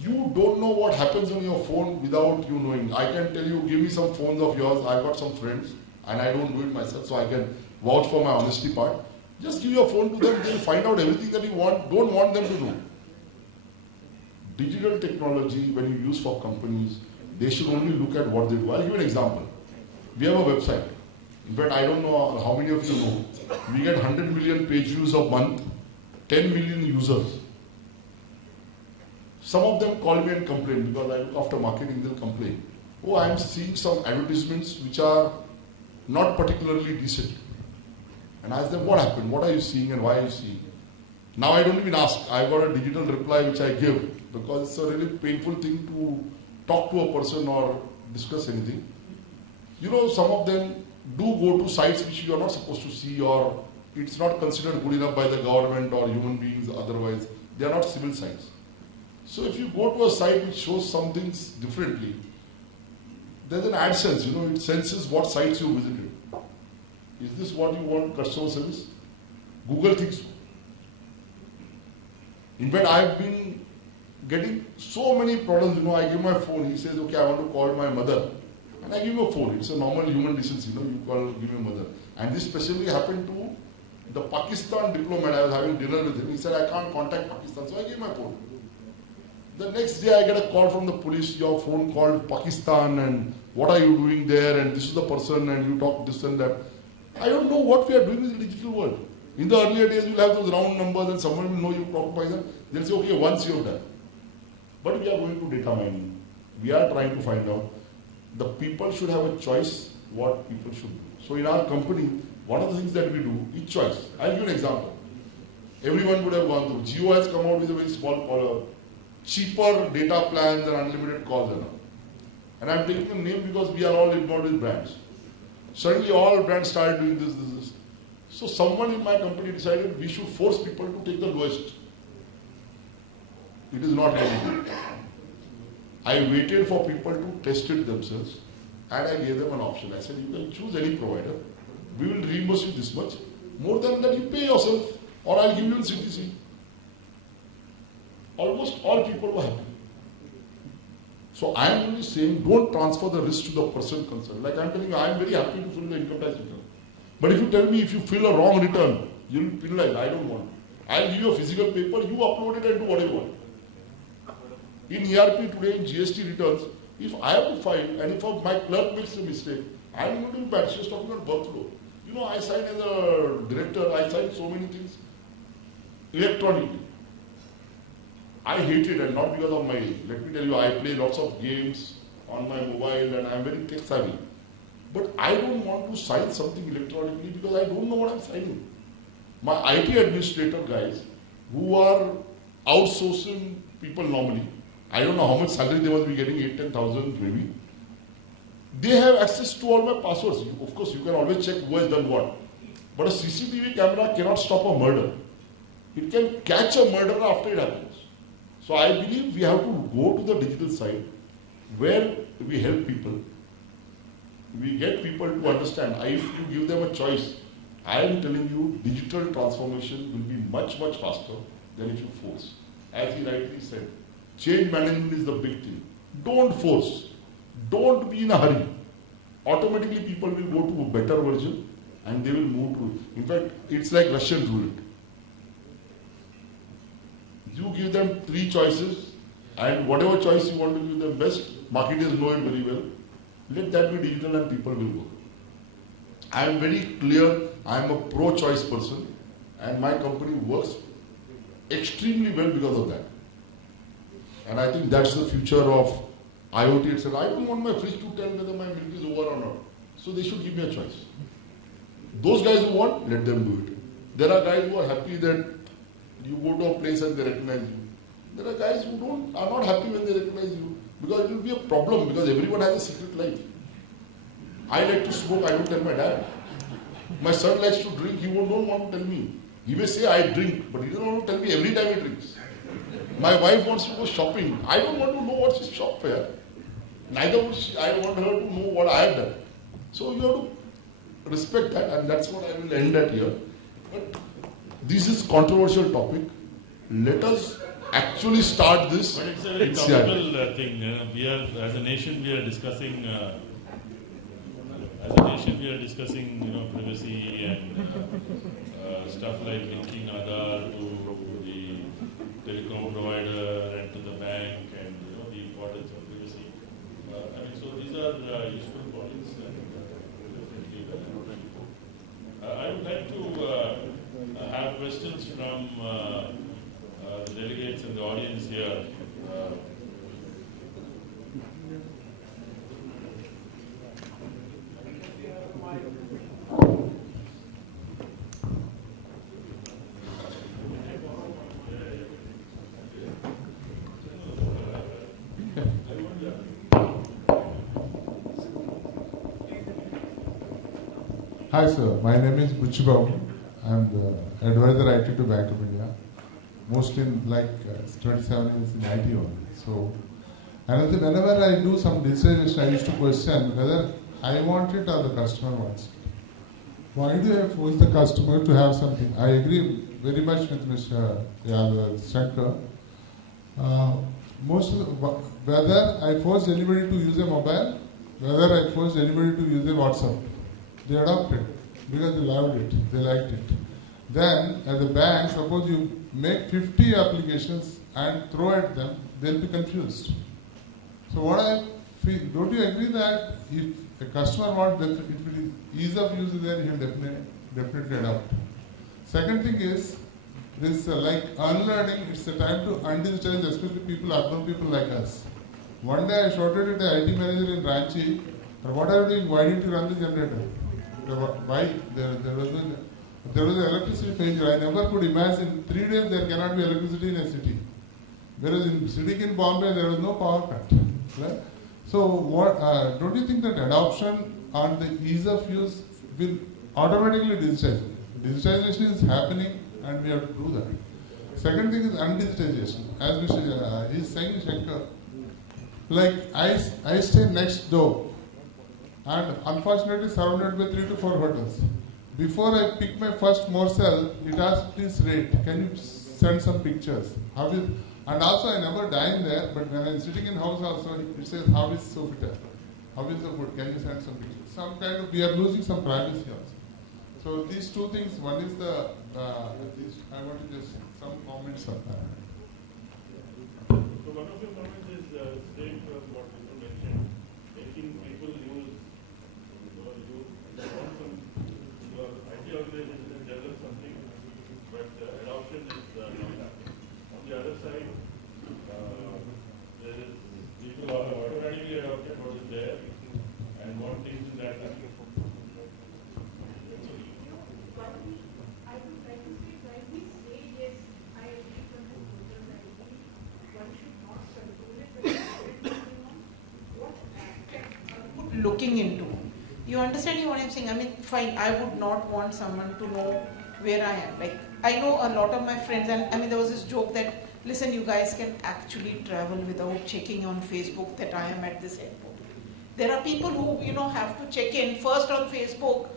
You don't know what happens on your phone without you knowing. I can tell you, give me some phones of yours, I've got some friends, and I don't do it myself, so I can vouch for my honesty part. Just give your phone to them, they'll find out everything that you don't want them to do. Digital technology, when you use for companies, they should only look at what they do. I'll give you an example. We have a website. In fact, I don't know how many of you know. We get 100 million page views a month, 10 million users. Some of them call me and complain because I look after marketing, they'll complain. Oh, I am seeing some advertisements which are not particularly decent. And I ask them, what happened? What are you seeing and why are you seeing? Now I don't even ask. I've got a digital reply which I give because it's a really painful thing to talk to a person or discuss anything. Some of them do go to sites which you are not supposed to see, or it's not considered good enough by the government or human beings otherwise. They are not civil sites. So if you go to a site which shows some things differently, there's an AdSense, it senses what sites you visited. Is this what you want customer service? Google thinks so. In fact, I've been getting so many problems, I give my phone, he says, okay, I want to call my mother. And I give him a phone. It's a normal human decency, you call, give your mother. And this specifically happened to the Pakistan diplomat. I was having dinner with him. He said, I can't contact Pakistan. So I gave my phone. The next day I get a call from the police, your phone called Pakistan and what are you doing there and this is the person and you talk this and that. I don't know what we are doing in the digital world. In the earlier days we'll have those round numbers and someone will know you talk by them. They'll say, okay, once you have done. But we are going to data mining. We are trying to find out. The people should have a choice what people should do. So in our company, one of the things that we do is choice. I'll give you an example. Everyone would have gone through. Jio has come out with a very small, cheaper data plans and unlimited calls and all. And I'm taking a name because we are all involved with brands. Suddenly all brands started doing this. So someone in my company decided we should force people to take the lowest. It is not really good. I waited for people to test it themselves and I gave them an option. I said, you can choose any provider. We will reimburse you this much. More than that, you pay yourself or I'll give you in CTC. Almost all people were happy. So I am only saying, don't transfer the risk to the person concerned. Like I'm telling you, I am very happy to fill the income tax return. But if you tell me if you fill a wrong return, you will penalize. I don't want. I'll give you a physical paper, you upload it and do whatever you want. In ERP today, in GST returns, if I have to file and if my clerk makes a mistake, I'm not doing bad. She was talking about workflow. You know, I sign as a director, I sign so many things electronically. I hate it, and not because of my age. Let me tell you, I play lots of games on my mobile and I'm very tech savvy. But I don't want to sign something electronically because I don't know what I'm signing. My IT administrator guys who are outsourcing people normally, I don't know how much salary they must be getting, 8,000-10,000 maybe. They have access to all my passwords. Of course, you can always check who has done what. But a CCTV camera cannot stop a murder. It can catch a murderer after it happens. So I believe we have to go to the digital side where we help people. We get people to understand. If you give them a choice, I am telling you, digital transformation will be much, much faster than if you force. As he rightly said, change management is the big thing. Don't force. Don't be in a hurry. Automatically people will go to a better version and they will move to it. In fact, it's like Russian roulette. You give them 3 choices and whatever choice you want to give them best, marketers know it very well. Let that be digital and people will go. I am very clear, I am a pro-choice person and my company works extremely well because of that. And I think that's the future of IoT itself. I don't want my fridge to tell whether my milk is over or not. So they should give me a choice. Those guys who want, let them do it. There are guys who are happy that you go to a place and they recognize you. There are guys who are not happy when they recognize you because it will be a problem because everyone has a secret life. I like to smoke, I don't tell my dad. My son likes to drink, he don't want to tell me. He may say I drink, but he doesn't want to tell me every time he drinks. My wife wants to go shopping. I don't want to know what she shopped for. Neither would she, I want her to know what I have done. So you have to respect that, and that's what I will end at here. But this is controversial topic. Let us actually start this. But it's a very topical thing. We are, as a nation, we are discussing. Privacy and stuff like linking Aadhaar to the telecom provider and to the bank, and the importance of privacy. So these are useful points. I would like to have questions from the delegates and the audience here. Hi sir, my name is Buchibabu. I'm the advisor IT to Bank of India. Mostly 27 years in IT only. So, and whenever I do some digitization, I used to question whether I want it or the customer wants it. Why do I force the customer to have something? I agree very much with Mr. Shankar. Whether I force anybody to use a mobile, whether I force anybody to use a WhatsApp, they adopted because they loved it, they liked it. Then at the bank, suppose you make 50 applications and throw at them, they'll be confused. So what I feel, don't you agree that if a customer wants, if it is ease of use is there, he'll definitely adopt. Second thing is, this like unlearning, it's a time to undigitize, especially people, urban people like us. One day I shouted at the IT manager in Ranchi, what are you doing? Why didn't you run the generator? Why? There was an electricity failure. I never could imagine 3 days there cannot be electricity in a city. Whereas sitting in Bombay there was no power cut. Right? So what? Don't you think that adoption on the ease of use will automatically digitize? Digitization is happening and we have to do that. Second thing is undigitization. As Mr. He is saying, Shankar, like I stay next door and unfortunately surrounded by 3 to 4 hotels. Before I pick my first morsel, it asks, please rate. Can you send some pictures? And also I never dine there, but when I'm sitting in house also, it says, how is Sofitel? How is the food? Can you send some pictures? Some kind of, we are losing some privacy also. So these 2 things, one is I want to just some comments on that. So one of your comments is same to what you mentioned, making people use Your IT organization has developed something, but adoption is not happening. On the other side, there is people are automatically adopted what is there and want things in that country. Looking into. You understand what I'm saying? I mean, fine, I would not want someone to know where I am. Like, I know a lot of my friends, and I mean, there was this joke that, listen, you guys can actually travel without checking on Facebook that I am at this airport. There are people who, have to check in first on Facebook,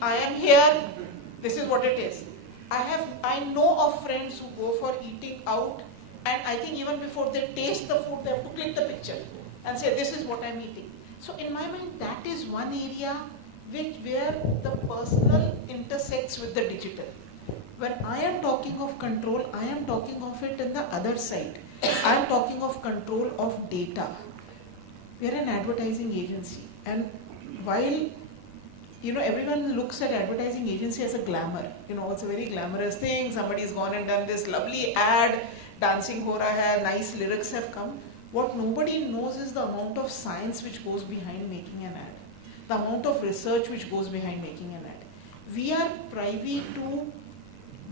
I am here, this is what it is. I know of friends who go for eating out, and I think even before they taste the food, they have to click the picture and say, this is what I'm eating. So in my mind, that is one area where the personal intersects with the digital. When I am talking of control, I am talking of it in the other side. I am talking of control of data. We are an advertising agency, and while everyone looks at advertising agency as a glamour, it's a very glamorous thing, somebody's gone and done this lovely ad, dancing ho raha hai, nice lyrics have come. What nobody knows is the amount of science which goes behind making an ad, the amount of research which goes behind making an ad. We are privy to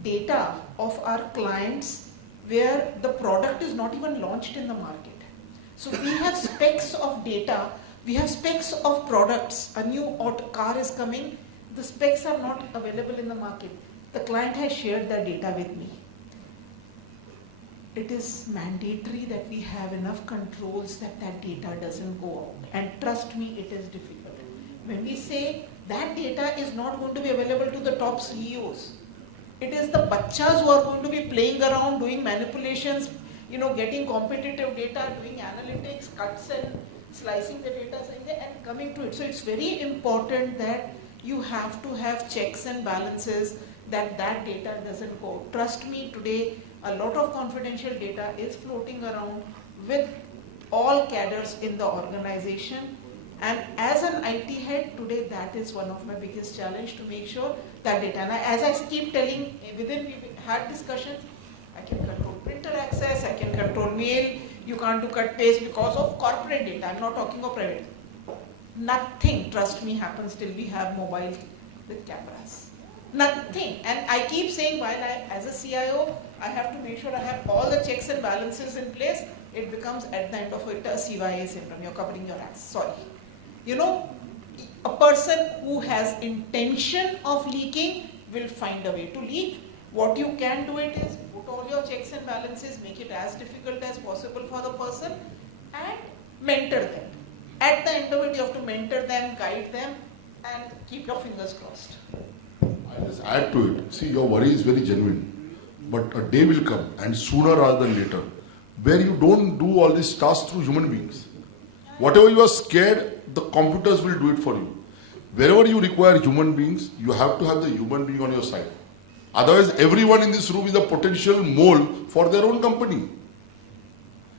data of our clients where the product is not even launched in the market. So we have specs of data, we have specs of products. A new car is coming, the specs are not available in the market. The client has shared that data with me. It is mandatory that we have enough controls that data doesn't go out. And trust me, it is difficult. When we say that data is not going to be available to the top CEOs, it is the bachas who are going to be playing around, doing manipulations, getting competitive data, doing analytics, cuts and slicing the data and coming to it. So it's very important that you have to have checks and balances that data doesn't go. Trust me, today a lot of confidential data is floating around with all cadres in the organization. And as an IT head today, that is one of my biggest challenge, to make sure that data. And as I keep telling, within we had discussions, I can control printer access, I can control mail, you can't do cut paste because of corporate data. I'm not talking of private. Nothing, trust me, happens till we have mobile with cameras. Nothing. And I keep saying, while as a CIO, I have to make sure I have all the checks and balances in place. It becomes at the end of it a CYA syndrome. You're covering your ass. Sorry. A person who has intention of leaking will find a way to leak. What you can do it is put all your checks and balances, make it as difficult as possible for the person, and mentor them. At the end of it, you have to mentor them, guide them, and keep your fingers crossed. I'll just add to it. See, your worry is very genuine. But a day will come, and sooner rather than later, where you don't do all these tasks through human beings. Whatever you are scared, the computers will do it for you. Wherever you require human beings, you have to have the human being on your side. Otherwise, everyone in this room is a potential mole for their own company.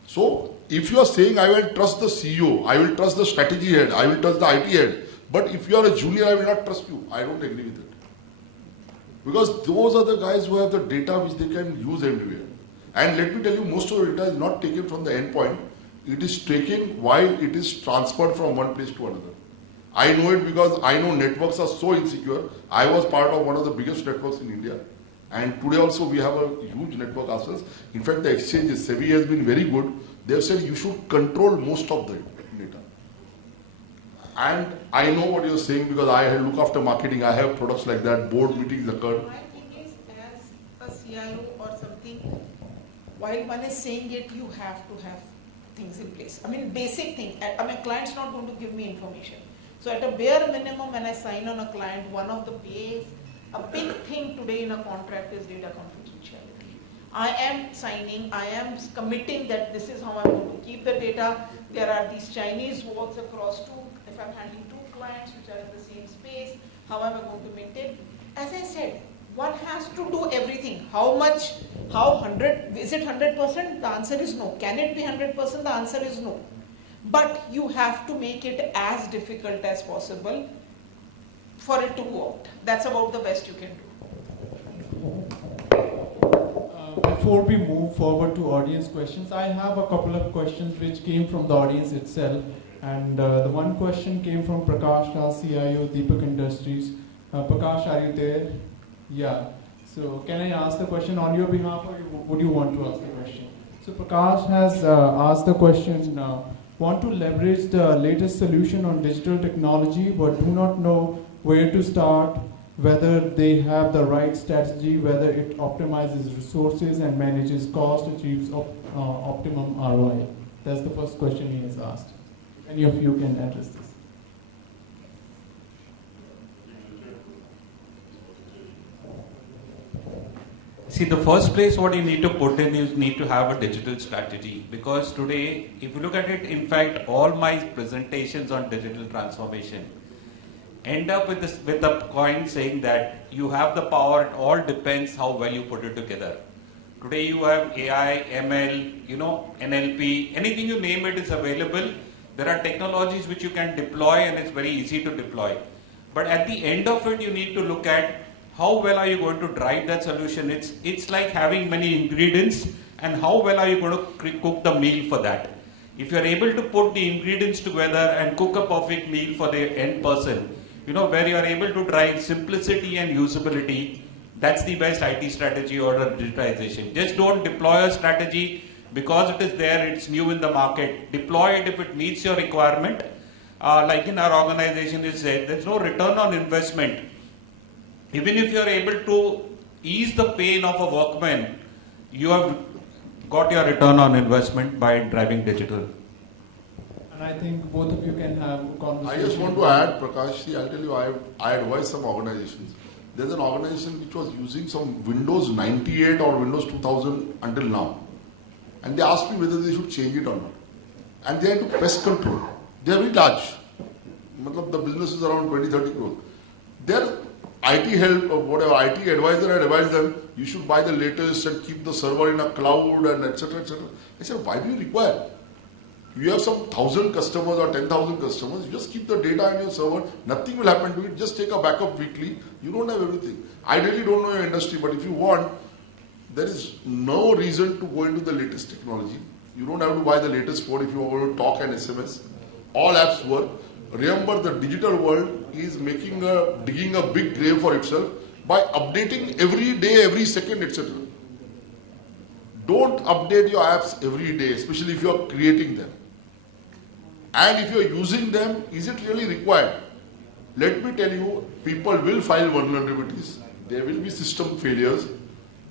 So, if you are saying, I will trust the CEO, I will trust the strategy head, I will trust the IT head, but if you are a junior, I will not trust you. I don't agree with it. Because those are the guys who have the data which they can use everywhere. And let me tell you, most of the data is not taken from the endpoint. It is taken while it is transferred from one place to another. I know it because I know networks are so insecure. I was part of one of the biggest networks in India. And today also we have a huge network ourselves. In fact, the exchanges, SEBI has been very good. They have said you should control most of the data. And I know what you're saying because I look after marketing. I have products like that. Board meetings occur. My thing is, as a CIO or something, while one is saying it, you have to have things in place. I mean, basic thing. I mean, client's not going to give me information. So at a bare minimum, when I sign on a client, one of the a big thing today in a contract is data confidentiality. I am signing, I am committing that this is how I'm going to keep the data. There are these Chinese walls across if I'm handling 2 clients which are in the same space, how am I going to maintain? As I said, one has to do everything. How much, how 100, is it 100%? The answer is no. Can it be 100%? The answer is no. But you have to make it as difficult as possible for it to go out. That's about the best you can do. Before we move forward to audience questions, I have a couple of questions which came from the audience itself. And the one question came from Prakash Kal, CIO, Deepak Industries. Prakash, are you there? Yeah. So can I ask the question on your behalf, or would you want to ask the question? So Prakash has asked the question, want to leverage the latest solution on digital technology, but do not know where to start, whether they have the right strategy, whether it optimizes resources and manages cost, achieves optimum ROI. That's the first question he has asked. Any of you can address this. See, the first place what you need to put in is need to have a digital strategy, because today, if you look at it, in fact, all my presentations on digital transformation end up with the point saying that you have the power, it all depends how well you put it together. Today you have AI, ML, NLP, anything you name it is available. There are technologies which you can deploy and it's very easy to deploy. But at the end of it, you need to look at how well are you going to drive that solution. It's like having many ingredients, and how well are you going to cook the meal for that. If you're able to put the ingredients together and cook a perfect meal for the end person, where you are able to drive simplicity and usability, that's the best IT strategy or digitization. Just don't deploy a strategy because it is there, it's new in the market. Deploy it if it meets your requirement. Like in our organization, it said there's no return on investment. Even if you're able to ease the pain of a workman, you have got your return on investment by driving digital. And I think both of you can have a conversation. I just want to add, Prakash, I'll tell you, I advise some organizations. There's an organization which was using some Windows 98 or Windows 2000 until now. And they asked me whether they should change it or not. And they are into pest control. They are very large. The business is around 20-30 crores. Their IT help, or whatever, IT advisor had advised them, you should buy the latest and keep the server in a cloud and etc. etc. I said, why do you require? You have some 1,000 customers or 10,000 customers, you just keep the data in your server, nothing will happen to it, just take a backup weekly, you don't have everything. I really don't know your industry, but if you want, there is no reason to go into the latest technology. You don't have to buy the latest phone if you want to talk and SMS. All apps work. Remember, the digital world is digging a big grave for itself by updating every day, every second, etc. Don't update your apps every day, especially if you are creating them. And if you are using them, is it really required? Let me tell you, people will file vulnerabilities. There will be system failures.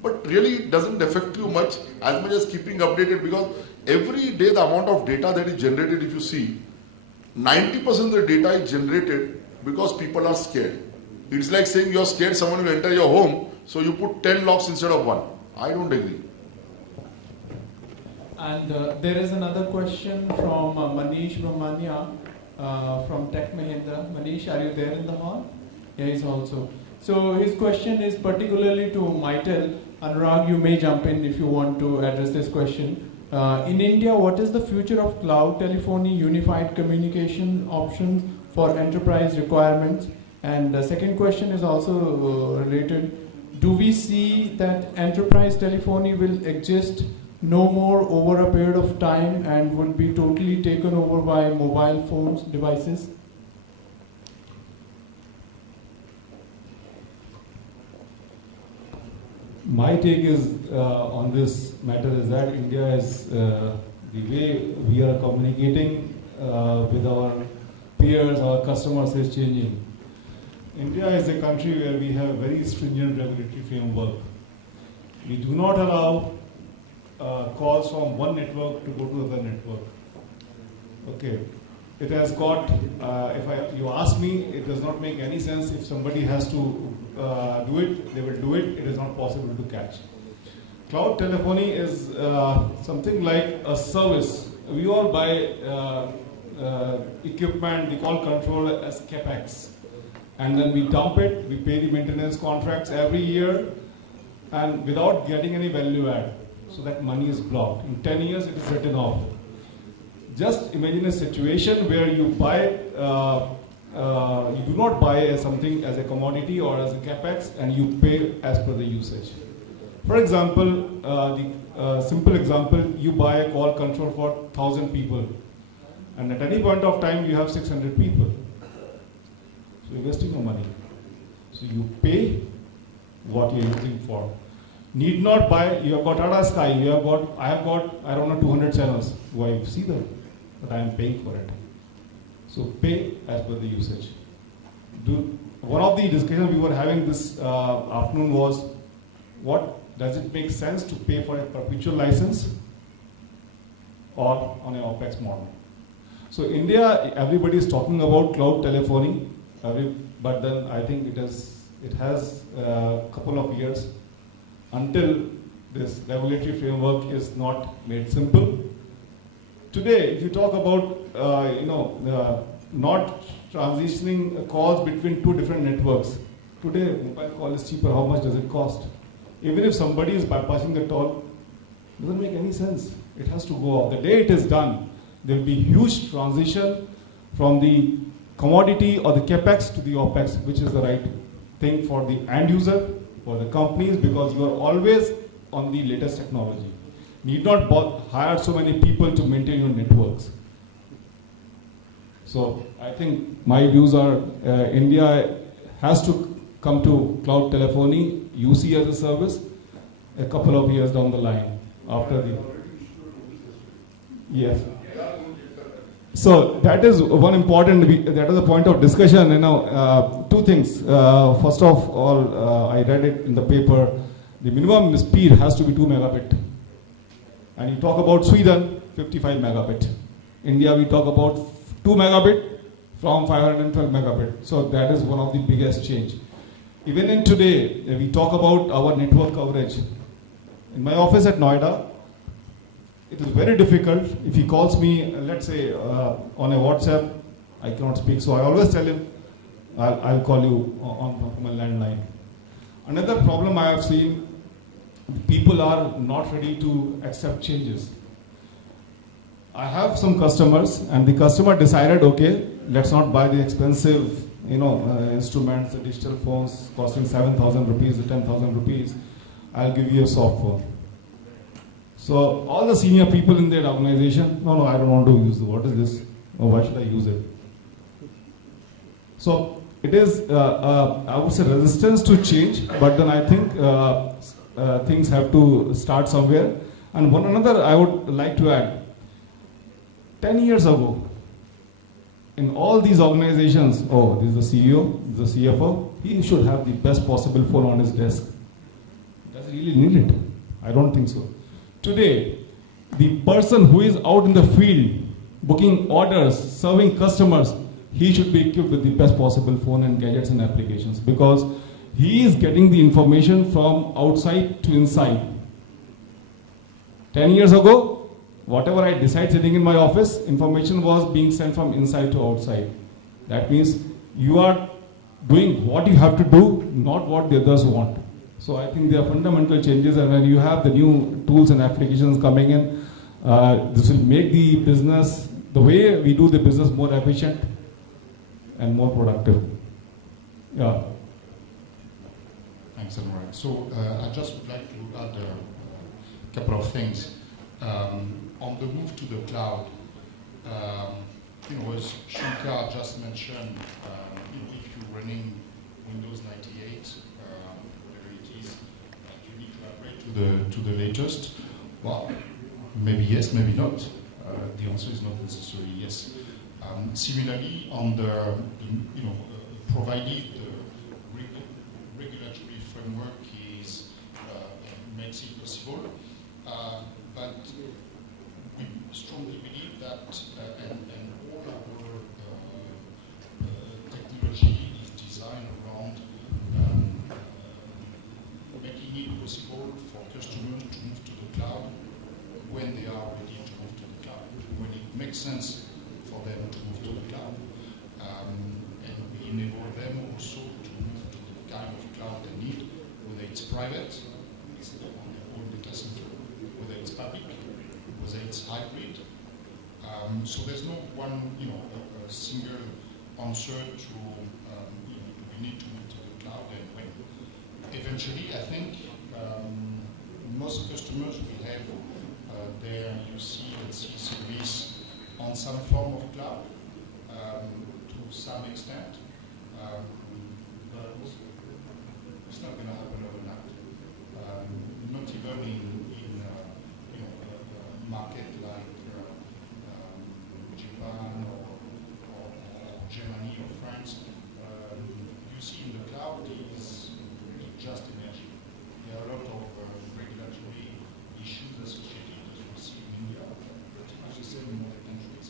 But really it doesn't affect you much as keeping updated, because every day the amount of data that is generated, if you see, 90% of the data is generated because people are scared. It's like saying you're scared someone will enter your home, so you put 10 locks instead of 1. I don't agree. And there is another question from Manish Brahmania from Tech Mahindra. Manish, are you there in the hall? Yeah, he's also. So his question is particularly to Mitel. Anurag, you may jump in if you want to address this question. In India, what is the future of cloud telephony, unified communication options for enterprise requirements? And the second question is also related. Do we see that enterprise telephony will exist no more over a period of time and would be totally taken over by mobile phones devices? My take is on this matter is that India is the way we are communicating with our peers, our customers is changing. India is a country where we have a very stringent regulatory framework. We do not allow calls from one network to go to another network. Okay. It has got, you ask me, it does not make any sense. If somebody has to do it, they will do it. It is not possible to catch. Cloud telephony is something like a service. We all buy equipment, we call control as CapEx. And then we dump it, we pay the maintenance contracts every year, and without getting any value add. So that money is blocked. In 10 years, it is written off. Just imagine a situation where you buy you do not buy something as a commodity or as a capex, and you pay as per the usage. For example, the simple example, you buy a call control for 1,000 people, and at any point of time you have 600 people. So you're wasting your money. So you pay what you're using for. Need not buy, you have got Tata Sky, I have got, I don't know, 200 channels. Do I see them? But I am paying for it. So pay as per the usage. One of the discussions we were having this afternoon was, does it make sense to pay for a perpetual license or on an OPEX model? So India, everybody is talking about cloud telephony, but then I think it has a couple of years until this regulatory framework is not made simple. Today, if you talk about not transitioning calls between two different networks, today mobile call is cheaper. How much does it cost? Even if somebody is bypassing the toll, it doesn't make any sense. It has to go off. The day it is done, there will be huge transition from the commodity or the capex to the opex, which is the right thing for the end user, for the companies, because you are always on the latest technology. Need not hire so many people to maintain your networks. So I think my views are India has to come to cloud telephony, UC as a service, a couple of years down the line after the. Yes. So that is one important, that is a point of discussion. Two things. First of all, I read it in the paper, the minimum speed has to be 2 megabit. And you talk about Sweden, 55 megabit. India, we talk about 2 megabit from 512 megabit. So that is one of the biggest change. Even in today, we talk about our network coverage. In my office at Noida, it is very difficult. If he calls me, let's say, on a WhatsApp, I cannot speak. So I always tell him, I'll call you on my landline. Another problem I have seen, people are not ready to accept changes. I have some customers, and the customer decided, okay, let's not buy the expensive, instruments, the digital phones costing 7,000 rupees or 10,000 rupees. I'll give you a soft phone. So all the senior people in their organization, no, I don't want to use it. What is this? Oh, why should I use it? So it is, I would say, resistance to change, but then I think things have to start somewhere. And one another I would like to add, 10 years ago, in all these organizations, oh, this is the CEO, this is the CFO, he should have the best possible phone on his desk. Does he really need it? I don't think so. Today, the person who is out in the field, booking orders, serving customers, he should be equipped with the best possible phone and gadgets and applications, because he is getting the information from outside to inside. 10 years ago, whatever I decide sitting in my office, information was being sent from inside to outside. That means you are doing what you have to do, not what the others want. So I think there are fundamental changes, and when you have the new tools and applications coming in, this will make the business, the way we do the business, more efficient and more productive. Yeah. Thanks, Anurag. So I just would like to add a couple of things. On the move to the cloud, as Shankar just mentioned, if you're running Windows 98, whatever it is, you need to upgrade to the latest. Well, maybe yes, maybe not. The answer is not necessarily yes. Similarly, on the, provided the regulatory framework makes it possible, but we strongly believe that, and all our technology is designed around making it possible for customers to move to the cloud when they are ready to move to the cloud, when it makes sense for them to move to the cloud. And we enable them also to move to the kind of cloud they need, whether it's private, it's on their own data center, whether it's public, whether it's hybrid. So there's no one, a single answer to we need to move to the cloud and when. Eventually, I think most customers will have their UC and C service on some form of cloud to some extent. It's not going to happen overnight. Not even in a market like Japan or Germany or France. You see in the cloud is just energy. There are a lot of regulatory issues associated with what we see in India, pretty much the same in other countries.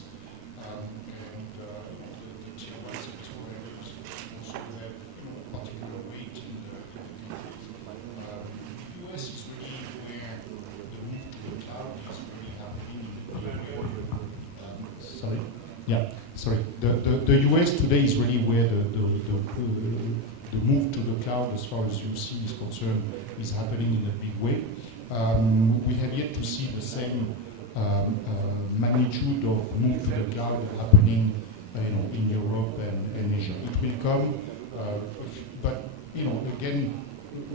And the tier 1 service providers also have particular weight in the countries. The US is really where the move to the cloud is really happening. Sorry? Yeah, sorry. The US today is really where the move to the cloud as far as UC is concerned is happening in a big way. We have yet to see the same magnitude of move to the cloud happening in Europe and Asia. It will come, but again,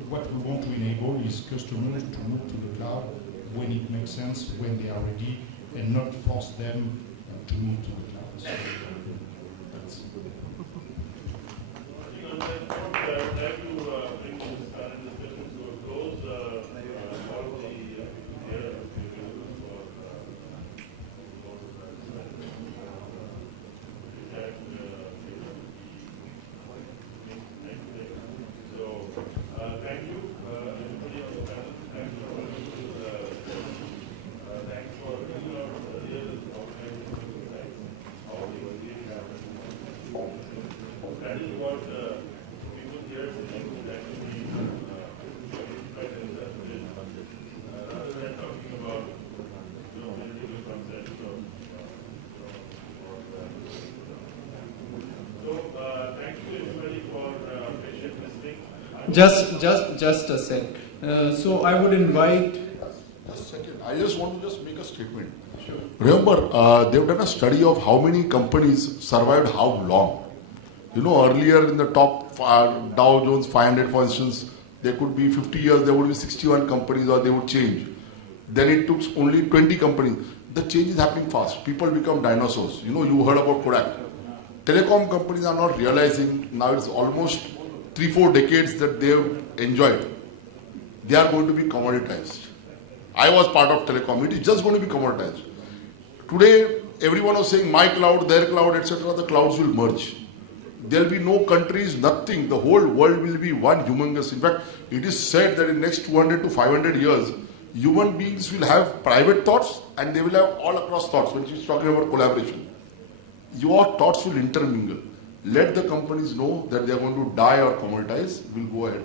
what we want to enable is customers to move to the cloud when it makes sense, when they are ready, and not force them to move to the cloud. So, that's Just a sec. So I would invite. Just a second. I just want to make a statement. Sure. Remember, they've done a study of how many companies survived how long. Earlier in the top Dow Jones 500, for instance, there could be 50 years, there would be 61 companies or they would change. Then it took only 20 companies. The change is happening fast. People become dinosaurs. You heard about Kodak. Telecom companies are not realizing now it's almost 3-4 decades that they've enjoyed. They are going to be commoditized. I was part of telecom. It is just going to be commoditized. Today, everyone was saying my cloud, their cloud, etc. The clouds will merge. There will be no countries, nothing. The whole world will be one humongous. In fact, it is said that in the next 200 to 500 years, human beings will have private thoughts and they will have all across thoughts. When she's talking about collaboration, your thoughts will intermingle. Let the companies know that they are going to die or commoditize. We'll go ahead.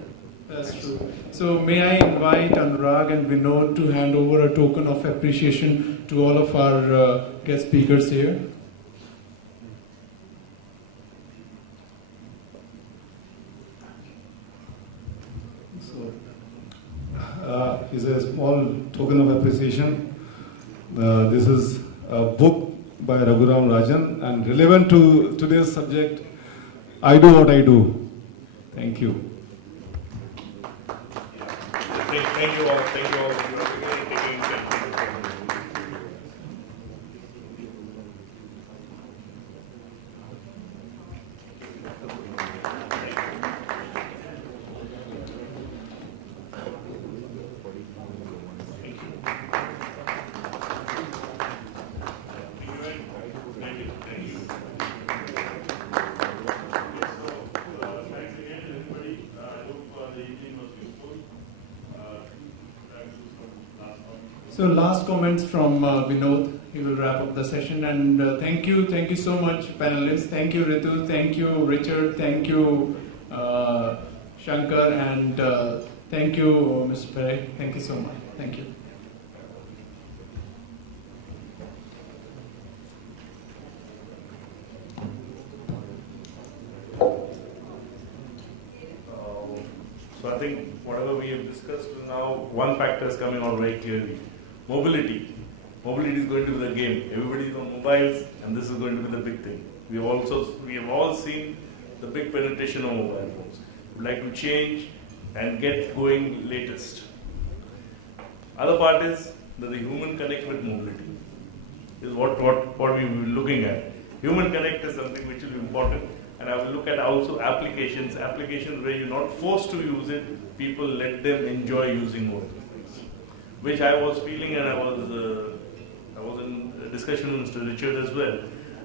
That's true. So may I invite Anurag and Vinod to hand over a token of appreciation to all of our guest speakers here. Is a small token of appreciation. This is a book by Raghuram Rajan and relevant to today's subject, I Do What I Do. Thank you. Thank you all. Thank you all. So last comments from Vinod. He will wrap up the session. And thank you so much, panelists. Thank you, Ritu. Thank you, Richard. Thank you, Shankar. And thank you, Mr. Pere. Thank you so much. Thank you. So I think whatever we have discussed now, one factor is coming out very clearly. Mobility. Mobility is going to be the game. Everybody is on mobiles and this is going to be the big thing. We have all seen the big penetration of mobile phones. We'd like to change and get going latest. Other part is that the human connect with mobility is what we will be looking at. Human connect is something which will be important, and I will look at also applications where you're not forced to use it, people let them enjoy using mobile phones. Which I was feeling, and I was in a discussion with Mr. Richard as well,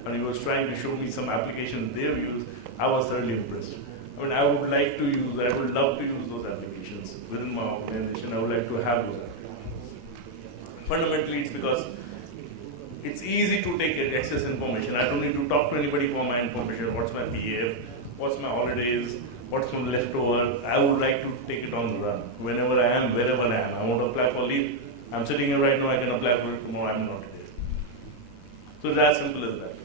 and he was trying to show me some applications they have used. I was thoroughly impressed. I mean, I would love to use those applications within my organization. I would like to have those applications. Fundamentally, it's because it's easy to take access information. I don't need to talk to anybody for my information. What's my PF? What's my holidays? What's my leftover? I would like to take it on the run. Whenever I am, wherever I am. I want to apply for leave. I'm sitting here right now. I can apply for it tomorrow. I'm not here. So it's as simple as that.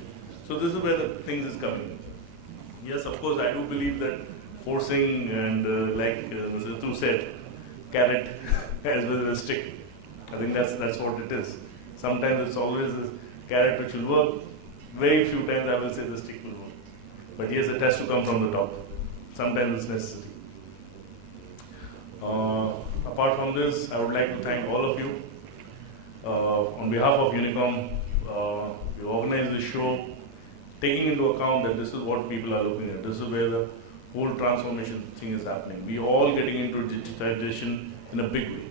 So this is where the things is coming. Yes, of course, I do believe that forcing and like Mr. Ritu said, carrot as well as a stick. I think that's what it is. Sometimes it's always the carrot which will work. Very few times I will say the stick will work. But yes, it has to come from the top. Sometimes it's necessary. Apart from this, I would like to thank all of you. On behalf of Unicom, we organized this show, taking into account that this is what people are looking at. This is where the whole transformation thing is happening. We are all getting into digitization in a big way.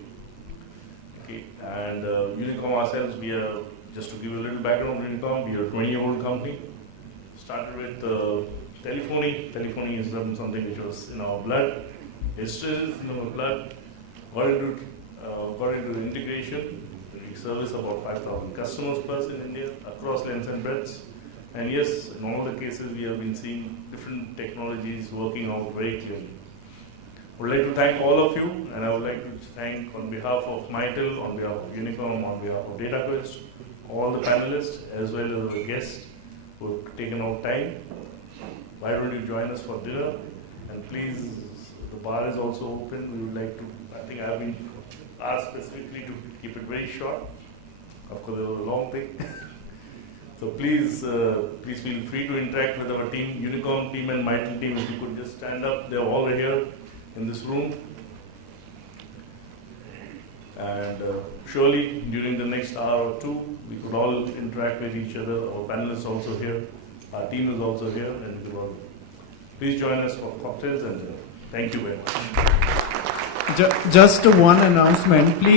Okay. And Unicom ourselves, we are, just to give you a little background on Unicom, we are a 20-year-old company. Started with telephony. Telephony is something which was in our blood. History is in our blood. Got into integration. We service about 5,000 customers plus in India, across lengths and breadths. And yes, in all the cases, we have been seeing different technologies working out very clearly. I would like to thank all of you, and I would like to thank on behalf of Mitel, on behalf of Unicom, on behalf of DataQuest, all the panelists, as well as the guests who have taken out time. Why don't you join us for dinner? And please, the bar is also open. We would like to, I think I have been asked specifically to keep it very short. Of course, it was a long thing. So please feel free to interact with our team, Unicom team and Mitel team. If you could just stand up, they're all here in this room. And surely during the next hour or two, we could all interact with each other. Our panelists also here, our team is also here, and we could all please join us for cocktails and dinner. Thank you very much. Just one announcement, please.